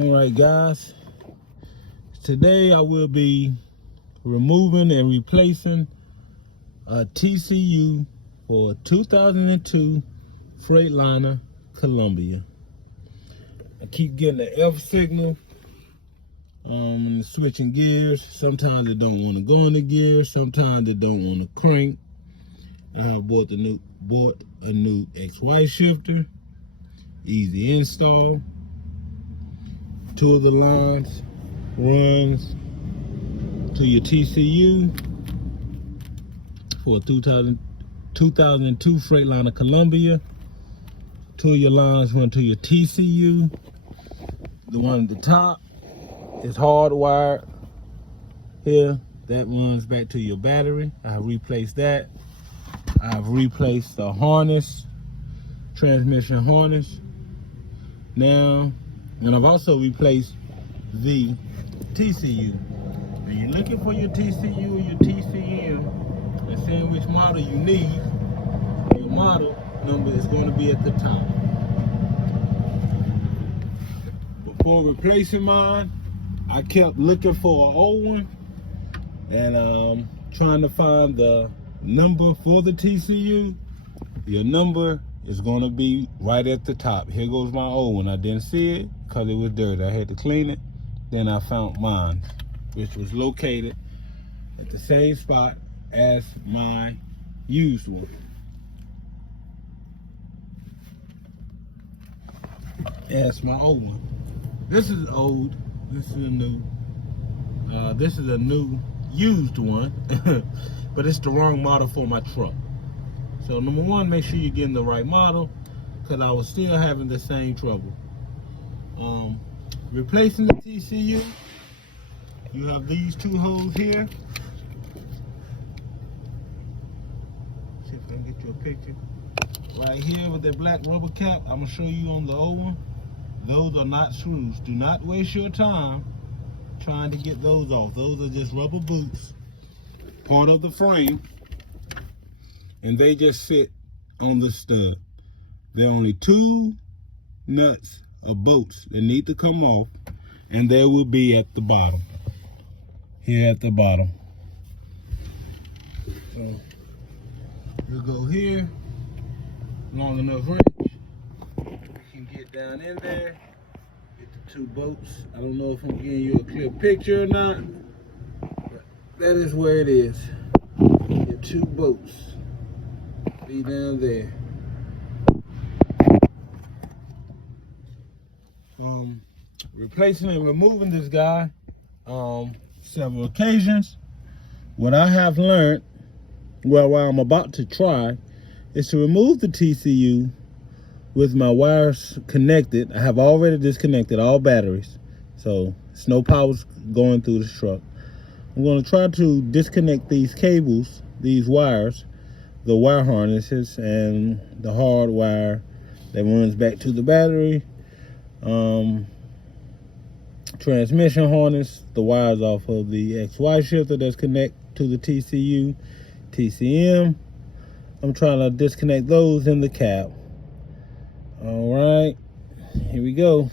All right, guys. Today I will be removing and replacing a TCU for a 2002 Freightliner Columbia. I keep getting the F signal and switching gears. Sometimes it don't want to go in the gear. Sometimes it don't want to crank. I have bought a new XY shifter. Easy install. Two of the lines runs to your TCU for a 2002 Freightliner Columbia. Two of your lines run to your TCU. The one at the top is hardwired here. That runs back to your battery. I have replaced that. I've replaced the harness, transmission harness now, and I've also replaced the TCU. When you're looking for your TCU or your TCM and seeing which model you need, your model number is going to be at the top. Before replacing mine, I kept looking for an old one and trying to find the number for the TCU. Your number is going to be right at the top. Here goes my old one. I didn't see it because it was dirty. I had to clean it. Then I found mine, which was located at the same spot as my used one. That's my old one. This is old. This is a new. This is a new used one, but it's the wrong model for my truck. So number one, make sure you're getting the right model, because I was still having the same trouble. Replacing the TCU, you have these two holes here. See if I can get you a picture. Right here with that black rubber cap, I'm gonna show you on the old one. Those are not screws. Do not waste your time trying to get those off. Those are just rubber boots, part of the frame, and they just sit on the stud. There are only two nuts or bolts that need to come off, and they will be at the bottom. Here at the bottom. So we'll go here, long enough wrench. You can get down in there, get the two bolts. I don't know if I'm giving you a clear picture or not, but that is where it is. Your two bolts be down there. Replacing and removing this guy several occasions. What I have learned, well, what I'm about to try, is to remove the TCU with my wires connected. I have already disconnected all batteries, so it's no power going through this truck. I'm going to try to disconnect these cables, these wires, the wire harnesses, and the hard wire that runs back to the battery. Transmission harness, the wires off of the XY shifter that's connect to the TCU, TCM. I'm trying to disconnect those in the cap. All right, here we go.